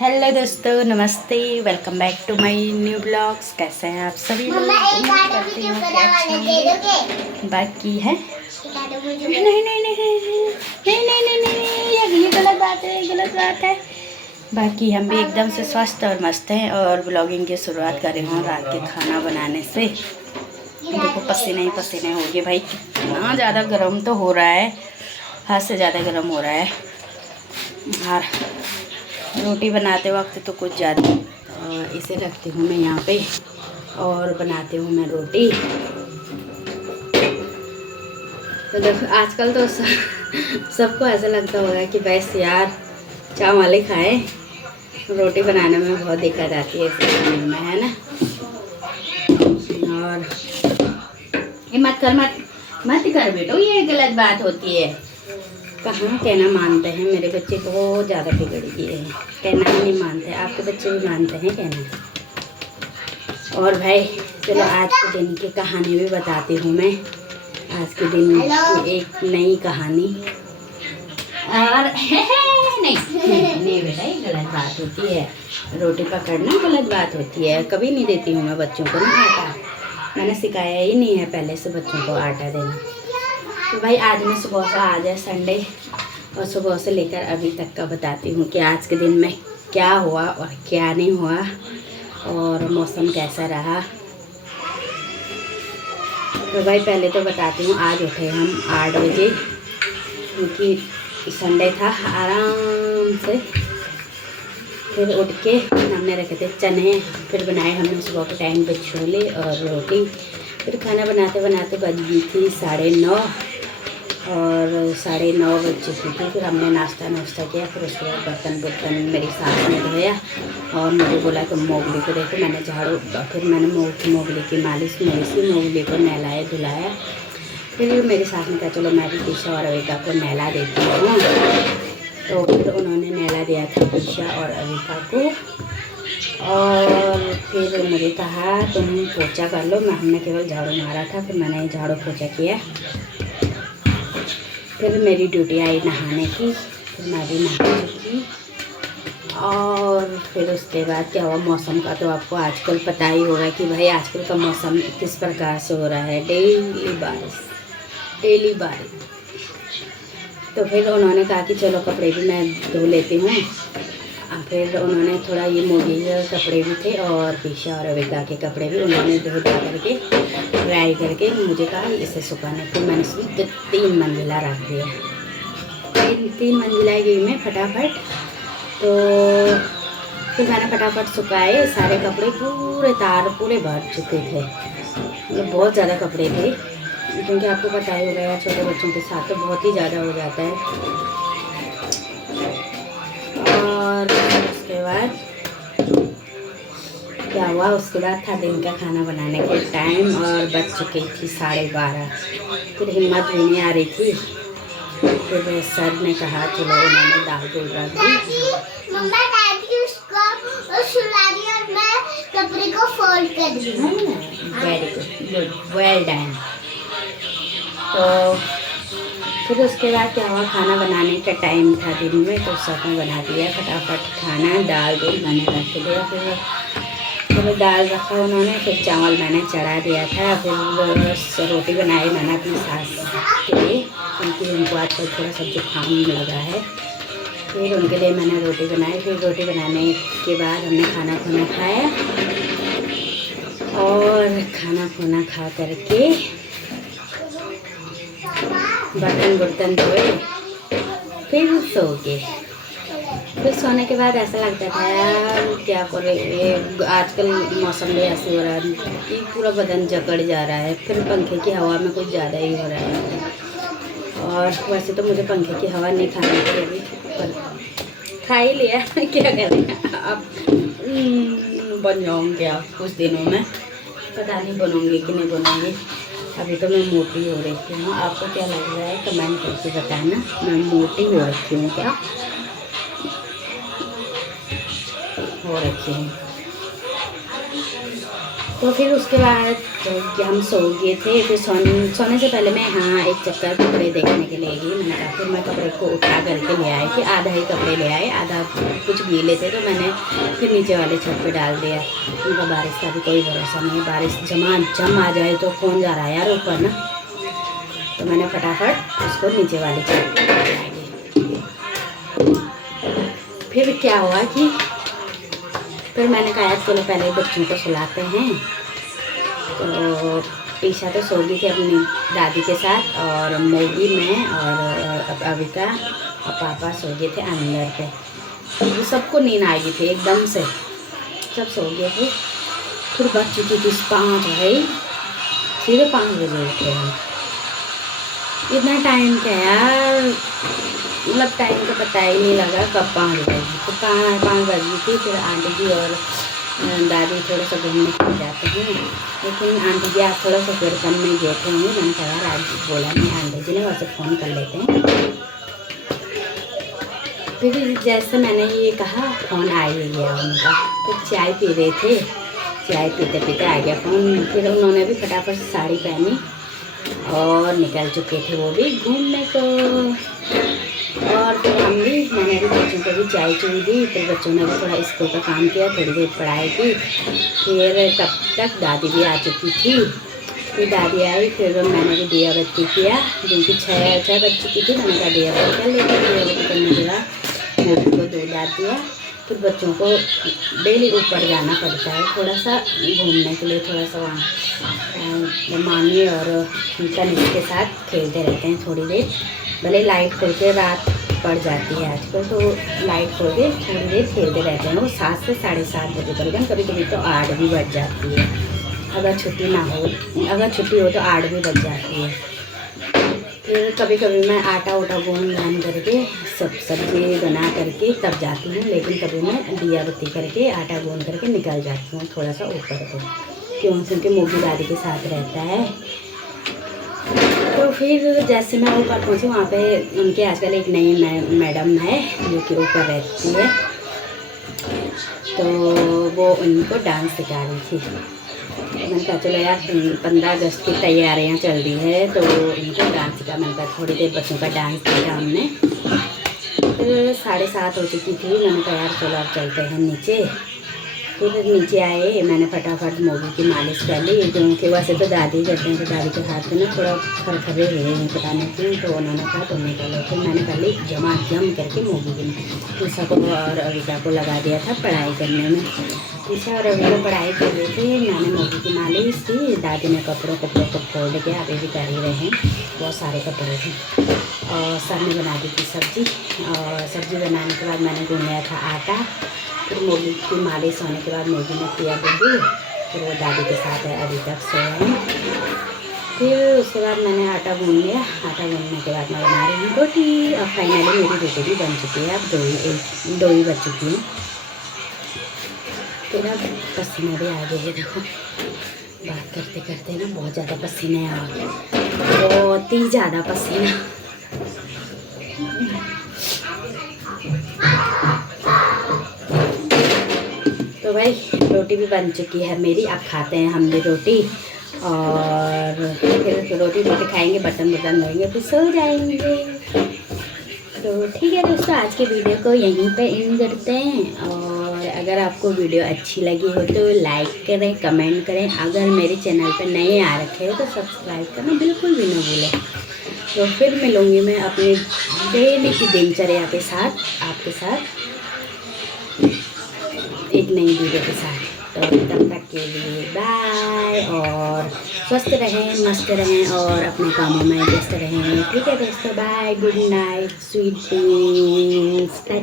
Hello दोस्तों, नमस्ते। Welcome back to my new blogs. कैसे हैं आप सभी लोग? उम्मीद करती हूँ कि अच्छे होंगे। बाकी है नहीं नहीं नहीं नहीं नहीं नहीं नहीं नहीं, ये गलत बात है, गलत बात है। बाकी हम भी एकदम से स्वस्थ और मस्त हैं और ब्लॉगिंग की शुरुआत कर रही हूँ रात के खाना बनाने से। देखो पसीने ही पसीने हो गए भाई, कितना ज़्यादा गर्म तो हो रहा है, हद से ज़्यादा गर्म हो रहा है। और रोटी बनाते वक्त तो कुछ ज़्यादा इसे रखती हूँ मैं यहाँ पे और बनाती हूँ मैं रोटी। तो देखो आजकल तो सबको ऐसा लगता होगा कि बस यार चावल ही खाएं, रोटी बनाने में बहुत दिक्कत आती है इस खाने में, है ना। और ये मत कर, मत कर बेटो, ये गलत बात होती है। कहाँ कहना मानते हैं मेरे बच्चे, बहुत ज़्यादा बिगड़ गए हैं, कहना ही नहीं मानते। आपके बच्चे भी मानते हैं कहना। और भाई चलो आज के दिन की कहानी भी बताती हूँ मैं। आज के दिन की एक नई कहानी। और नहीं बेटा, ये गलत बात होती है, रोटी पकड़ना गलत बात होती है। कभी नहीं देती हूँ मैं बच्चों को ना आटा, मैंने सिखाया ही नहीं है पहले से बच्चों को आटा देना। तो भाई आज मैं सुबह से, आज है संडे, और सुबह से लेकर अभी तक का बताती हूँ कि आज के दिन में क्या हुआ और क्या नहीं हुआ और मौसम कैसा रहा। तो भाई पहले तो बताती हूँ, आज उठे हम 8 बजे क्योंकि संडे था। आराम से फिर उठ के हमने रखे थे चने, फिर बनाए हमने सुबह के टाइम पे छोले और रोटी। फिर खाना बनाते बनाते बज गई थी 9:30 और 9:30 बज चुकी थी। फिर हमने नाश्ता किया। फिर उसके बाद बर्तन मेरी सास ने धोया और मुझे बोला कि मोगली को देखो, मैंने झाड़ू, फिर मैंने मोगली की मालिश मोगली को नहलाया धुलाया। फिर मेरी सास ने कहा चलो मैं भी दिशा और अविका को नहला देती हूँ। तो फिर उन्होंने नहला दिया था दिशा और अविका को। और फिर मुझे कहा तुम पोछा कर लो, हमने केवल झाड़ू मारा था, फिर मैंने झाड़ू पोछा किया। फिर मेरी ड्यूटी आई नहाने की, फिर मैं भी नहा चुकी। और फिर उसके बाद क्या हुआ, मौसम का तो आपको आजकल पता ही होगा कि भाई आजकल का मौसम किस प्रकार से हो रहा है, डेली बारिश। तो फिर उन्होंने कहा कि चलो कपड़े भी मैं धो लेती हूँ। फिर उन्होंने थोड़ा ये मोगी के कपड़े भी थे और पीछा और अविका के कपड़े भी उन्होंने धो धा करके ड्राई करके मुझे कहा इसे सुखाने। फिर मैंने इसमें 3 मंजिला रख दिया, 3 मंजिला गई मैं फटाफट। तो फिर मैंने फटाफट सुखाए सारे कपड़े, पूरे तार पूरे भर चुके थे, मतलब बहुत ज़्यादा कपड़े थे, क्योंकि आपको पता ही होगा यार छोटे बच्चों के साथ तो बहुत ही ज़्यादा हो जाता है। और उसके बाद क्या हुआ, उसके बाद था दिन का खाना बनाने के टाइम और बज चुकी थी 12:30। फिर हिम्मत भी नहीं आ रही थी। फिर सर ने कहा चलो, उन्होंने दाल दूल रख दी। कपड़े को फोल्ड कर दिया। Very good, well done. तो फिर उसके बाद क्या हुआ, खाना बनाने का टाइम था दिन में, तो सबने बना दिया फटाफट खाना, दाल दूल मैंने रख दिया। फिर दाल रखा उन्होंने, फिर चावल मैंने चढ़ा दिया था। फिर रोटी बनाई मैंने अपनी सास के लिए, क्योंकि उनको आजकल थोड़ा सा जुकाम लगा है। फिर उनके लिए मैंने रोटी बनाई। फिर रोटी बनाने के बाद हमने खाना खुना खाया और खाना खुना खा करके बर्तन धोए, फिर सो गए। फिर सोने के बाद ऐसा लगता था यार क्या करे, आजकल मौसम भी ऐसे हो रहा है कि पूरा बदन जकड़ जा रहा है। फिर पंखे की हवा में कुछ ज़्यादा ही हो रहा है। और वैसे तो मुझे पंखे की हवा नहीं खानी थी अभी, पर खा ही लिया क्या करें अब। बन जाऊँगी आप कुछ दिनों में, पता नहीं बनूँगी कि नहीं बनूँगी। अभी तो मैं मोटी हो रही हूँ। आपको क्या लग रहा है कमेंट करके बताना, मैं मोटी हो रखी हूँ क्या? हो रखी हूँ। तो फिर उसके बाद तो हम सो गए थे। फिर सोने से पहले मैं एक चक्कर कपड़े देखने के लिए गई। मैंने कहा फिर मैं कपड़े को उठा करके ले आई कि आधा ही कपड़े ले आए, आधा कुछ गीले थे तो मैंने फिर नीचे वाले छत पे डाल दिया। उनका बारिश का भी कोई भरोसा नहीं है, बारिश जम आ जाए तो कौन जा रहा है यार ऊपर ना। तो मैंने फटाफट उसको नीचे वाले छत पे डाल दिया। फिर क्या हुआ कि फिर मैंने कहा चलो पहले बच्चों को सुलाते हैं। तो ईशा तो सो गई थी अपनी दादी के साथ, और मोगी में और अविका और पापा सो गए थे अंदर पे। तो सबको नींद आ गई थी एकदम से, सब सो गए थे। फिर बज चुकी थी 5 भाई, सीधे 5 बजे उठे हम। इतना टाइम क्या यार, मतलब टाइम का पता ही नहीं लगा कब 5 बजी। तो 5 बजी थी। फिर आंटी जी और दादी थोड़ा सा घूमने के जाते हैं, लेकिन आंटी जी आज थोड़ा सा कीर्तन में गए थे। मैंने कहा यार आज बोला नहीं आंटी जी ने, वैसे फ़ोन कर लेते हैं। फिर जैसे मैंने ये कहा फ़ोन आ ही गया उनका। तो चाय पी रहे थे, चाय पीते पीते आ गया फ़ोन। फिर उन्होंने भी फटाफट से साड़ी पहनी और निकल चुके थे वो भी घूमने को। और फिर मैंने भी बच्चों को भी चाय चुई दी। फिर बच्चों ने भी थोड़ा स्कूल का काम किया, थोड़ी देर पढ़ाई की। फिर तब तक दादी भी आ चुकी थी। फिर दादी आई, फिर मैंने भी दिया बत्ती किया, क्योंकि 6 बज चुकी थी। मैंने कहा दिया बत्ती कर लेते। दिया बत्ती करने के बाद मोदी को दूध डाल दिया। फिर बच्चों को डेली ऊपर जाना पड़ता है थोड़ा सा घूमने के लिए, थोड़ा सा वहाँ मामी और तनिष्क के साथ खेलते रहते हैं थोड़ी देर। भले लाइट खोल के रात पड़ जाती है आजकल, तो लाइट खोल के थोड़ी देर खेलते रहते हैं। वो 7 से 7:30 बजे करीबन, कभी कभी तो 8 भी बज जाती है। अगर छुट्टी ना हो, अगर छुट्टी हो तो 8 भी बज जाती है। फिर कभी कभी मैं आटा उटा गूँध करके सब्ज़ी बना करके तब जाती हूँ, लेकिन कभी मैं दिया बत्ती करके आटा गूँध करके निकल जाती हूँ थोड़ा सा ऊपर को, क्योंकि मोगी दादी के साथ रहता है। तो फिर जैसे मैं ऊपर पहुँची, वहाँ पे उनके आजकल एक नई मैडम है जो कि ऊपर रहती है। तो वो उनको डांस सिखा रही थी। मैंने कहा चलो यार 15 अगस्त की तैयारियां चल रही है, तो इनको डांस सिखा। मैंने कहा थोड़ी देर बच्चों का डांस देखा हमने। फिर 7:30 हो चुकी थी। मैंने कहा यार चलो अब चलते हैं नीचे। फिर नीचे आए, मैंने फटाफट मोगी की मालिश कर ली, क्योंकि वैसे तो दादी करते हैं। तो दादी के हाथ में ना थोड़ा खरखरे हुए हैं, पता नहीं क्यों। तो उन्होंने कहा तुम निकलो। फिर मैंने कर ली जम करके मोगी की ईशा को और अविका को लगा दिया था पढ़ाई करने में। ईशा और अविका पढ़ाई कर रहे थे, मैंने मोगी की मालिश की। दादी ने कपड़ों को फोल्ड किया, अभी भी कर ही रहे हैं, बहुत सारे कपड़े थे। और सर ने बना दी थी सब्ज़ी, और सब्ज़ी बनाने के बाद मैंने गूँध लिया था आटा। फिर मोगी की मालिश होने के बाद मोगी ने किया दूध। फिर वो दादी के साथ है, अभी तक सोए हैं। फिर उसके बाद मैंने आटा गूँध लिया। आटा गूँधने के बाद मैं बना रही हूँ रोटी। और फाइनली मेरी रोटी भी बन चुकी है। अब दो ही बज चुकी हैं। फिर अब पसीने भी आ गए हैं, देखो बात करते करते ना बहुत ज़्यादा पसीने आ गए, बहुत ही ज़्यादा पसीना। तो भाई रोटी भी बन चुकी है मेरी। अब खाते हैं हम भी रोटी, और फिर रोटी खाएंगे, बर्तन धोएंगे, फिर सो जाएंगे। तो ठीक है दोस्तों, आज के वीडियो को यहीं पे एंड करते हैं। और अगर आपको वीडियो अच्छी लगी हो तो लाइक करें, कमेंट करें। अगर मेरे चैनल पे नए आ रखे हो तो सब्सक्राइब करना बिल्कुल भी ना भूलें। तो फिर मिलूँगी मैं अपने डेली की दिनचर्या के साथ, आपके साथ एक नई वीडियो के साथ। तो तब तक के लिए बाय, और स्वस्थ रहें, मस्त रहें, और अपने कामों में व्यस्त रहें। ठीक है दोस्तों, bye, good night, sweet dreams.